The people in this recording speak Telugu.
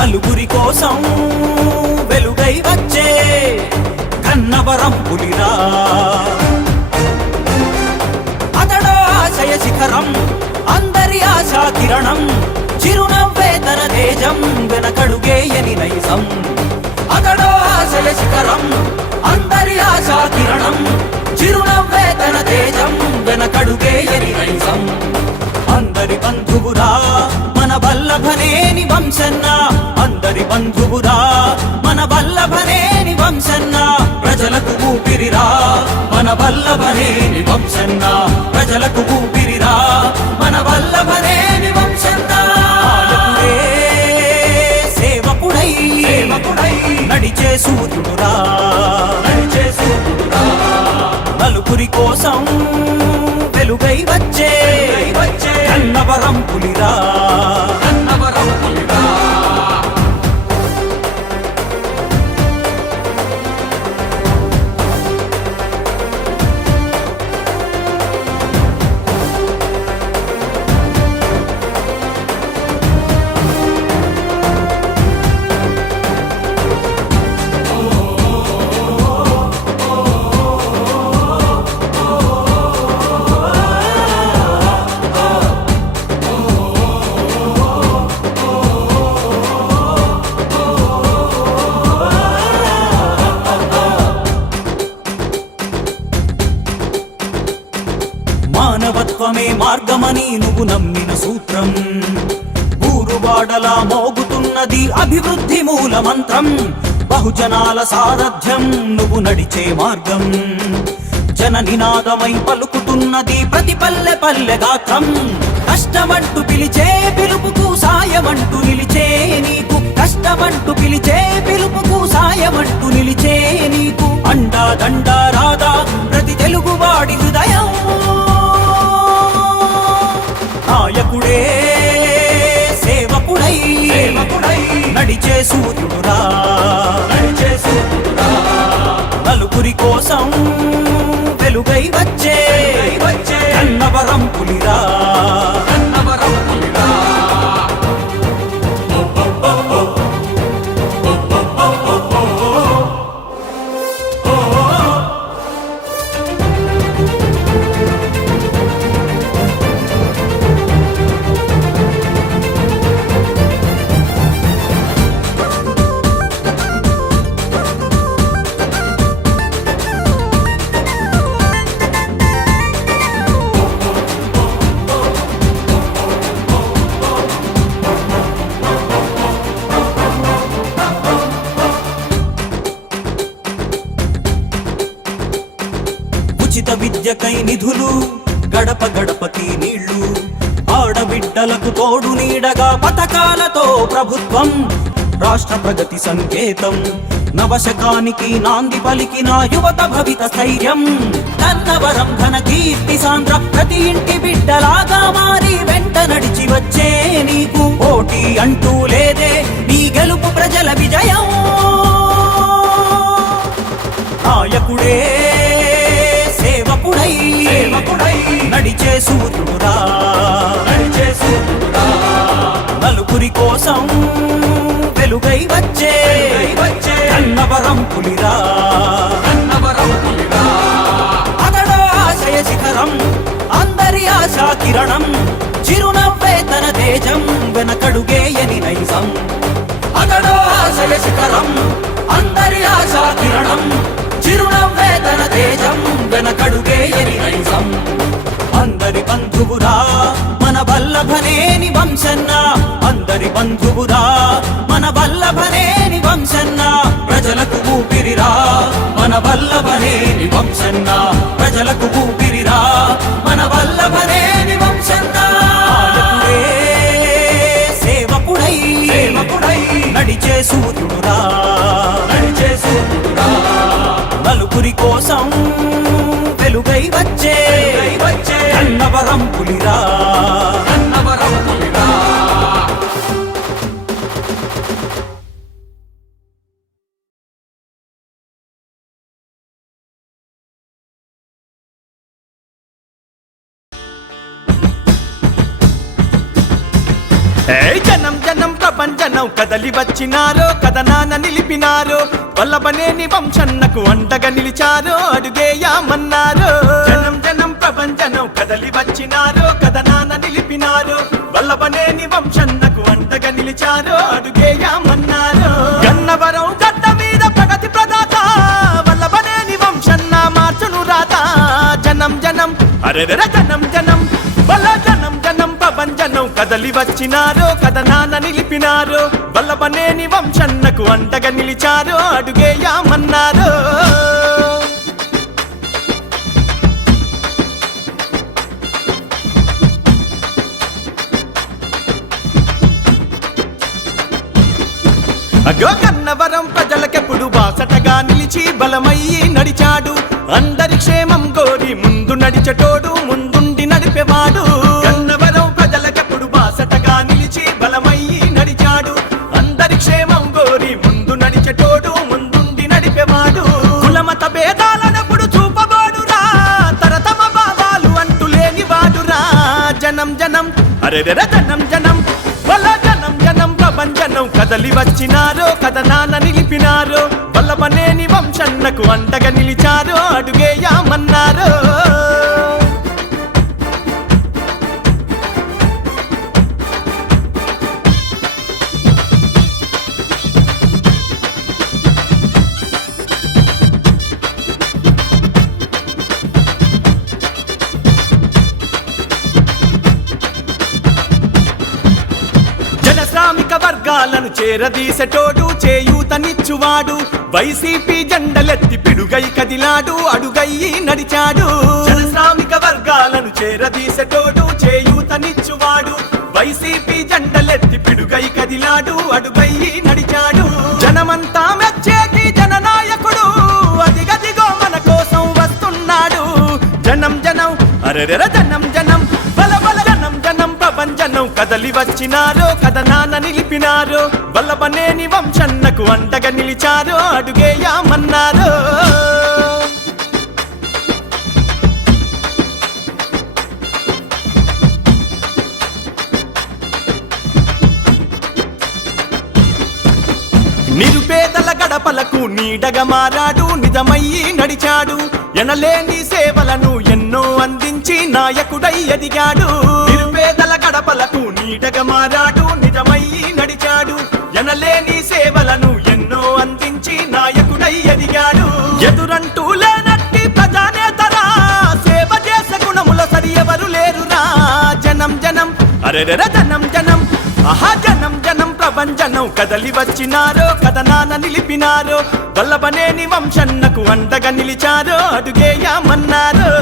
నలుగురి కోసం వెలుగై వచ్చే కన్నవరం పులిరా. అతడో ఆశయ శిఖరం అందరి ఆశా కిరణం చిరునవ్వే తన తేజం వెనకడుగేయని నైజం. అతడో ఆశయ శిఖరం అందరి ఆశా కిరణం చిరునవ్వే తన తేజం వెనకడుగేయని నైజం. అందరి బంధువురా వల్లభనేని వంశన్న అందరి బంధువురా. మన వల్లభనేని వంశన్న ప్రజలకు ఊపిరిరా. మన వల్లభనేని వంశన్న ప్రజలకు ఊపిరిరా. మన వల్లభనేని వంశన్న. సేవకుడై సేవకుడై. నడిచే సూర్యుడురా నడిచే సూర్యుడురా నలుగురి కోసం వెలుగై వచ్చే వచ్చే. కన్నవరం పులిరా మంత్రం. ఊరువాడలా మోగుతున్నది అభివృద్ధి మూల మంత్రం. బహుజనాల సారథ్యం నువ్వు నడిచే మార్గం. జన నినాదమై పలుకుతున్నది ప్రతి పల్లె పల్లె గాత్రం. కష్టమంటూ పిలిచే పిలుపుకు సాయమంటూ నిలిచే నీకు. కష్టమంటూ పిలిచే పిలుపుకు సాయమంటూ నిలిచే నీకు. అండా దండా సూర్యుడురా నలుగురి కోసం వెలుగై వచ్చే వచ్చే కన్నవరం పులిరా. ఉచిత విద్యకై నిధులు గడప గడపకి నీళ్ళు. ఆడబిడ్డలకు తోడు నీడగా పథకాలతో ప్రభుత్వం రాష్ట్ర ప్రగతి సంకేతం. నవశకానికి నాంది పలికిన యువత భవిత స్థైర్యం. కన్నవరం ఘన కీర్తి సాంద్ర ప్రతి ఇంటి బిడ్డలాగా మారి వెంట నడిచి వచ్చే నీకు పోటీ అంటూ లేదే. నీ గెలుపు ప్రజల విజయం. నడిచే సూర్యుడురా నడిచే సూర్యుడురా నలుగురి కోసం వెలుగై వచ్చే వచ్చే కన్నవరం పులిరా. కన్నవరం పులిరా. అతడో ఆశయ శిఖరం అందరి ఆశా కిరణం చిరునవ్వే తన తేజం వెనకడుగేయని బంధువురా మన వల్లభనేని వంశన్న ప్రజలకు ఊపిరిరా. మన వల్లభనేని వంశన్న ప్రజలకు ఊపిరిరా. మన వల్లభనేని వంశన్న. సేవకుడై సేవకుడై. నడిచే సూర్యుడురా. నడిచే సూర్యుడురా. నలుగురి కోసం వెలుగై వచ్చే వచ్చే. కన్నవరం పులిరా జనం జనం ప్రపంచనం కదలి వచ్చినారో కథనాన నిలిపినారో వల్లభనేని వంశన్నకు అండగా నిలిచారో అడుగేయామన్నారో జనం జనం ప్రపంచనం కదలి వచ్చినారో కథనాన నిలిపినారో వల్లభనేని వంశన్నకు అండగా నిలిచారో అడుగేయామన్నారో గన్నవరం గడ్డ మీద ప్రగతి ప్రదాత వల్లభనేని వంశన్న మార్చును రాత. జనం జనం అరెరెర జనం జనం వల్ల జనం ప్రపంచనం కదలి వచ్చినారో కథనాన నిలిపినారో వల్లభనేని వంశన్నకు అండగా నిలిచారో అడుగేయామన్నారో. అగో కన్నవరం ప్రజలకెప్పుడు బాసటగా నిలిచి బలమయ్యి నడిచాడు. అందరి క్షేమం కోరి ముందు నడిచటోడు ముందుండి నడిపేవాడు. అరెరెర జనం జనం వల్ల జనం జనం ప్రపంచనం కదలి వచ్చినారో కథనాన నిలిపినారో వల్లభనేని వంశన్నకు అండగా నిలిచారో అడుగేయామన్నారో. వర్గాలను చేరదీసెటోడు చేయూతనిచ్చువాడు. వైసీపీ జెండలెత్తి పిడుగై కదిలాడు అడుగయ్యి నడిచాడు. శ్రామిక వర్గాలను చేరదీసెటోడు చేయూతనిచ్చువాడు. వైసీపీ జెండలెత్తి పిడుగై కదిలాడు అడుగయ్యి నడిచాడు. జనమంతా మెచ్చేటి జననాయకుడు. అదిగదిగో మన కోసం వస్తున్నాడు. జనం జనం అరెరెర జనం జనం కదలి వచ్చినారో కథనాన నిలిపినారో వల్లభనేని వంశన్నకు అండగా నిలిచారో అడుగేయామన్నారో. నిరుపేదల గడపలకు నీడగా మారాడు నిజమయ్యి నడిచాడు. ఎనలేని సేవలను ఎన్నో అందించి నాయకుడై ఎదిగాడు. నడపలకు గడపలకు మారాడు నిజమయ్యి నడిచాడు. ఎనలేని సేవలను ఎన్నో అందించి నాయకుడై ఎదిగాడు. ఎదురంటూ లేనట్టి ప్రజానేతరా సేవ చేసే గుణముల సరి ఎవరు లేరురా. జనం జనం అరెరెర జనం జనం ఆహా జనం జనం ప్రపంచనం కదలి వచ్చినారో కథనాన నిలిపినారో వల్లభనేని వంశన్నకు అండగా నిలిచారో అడుగేయామన్నారో.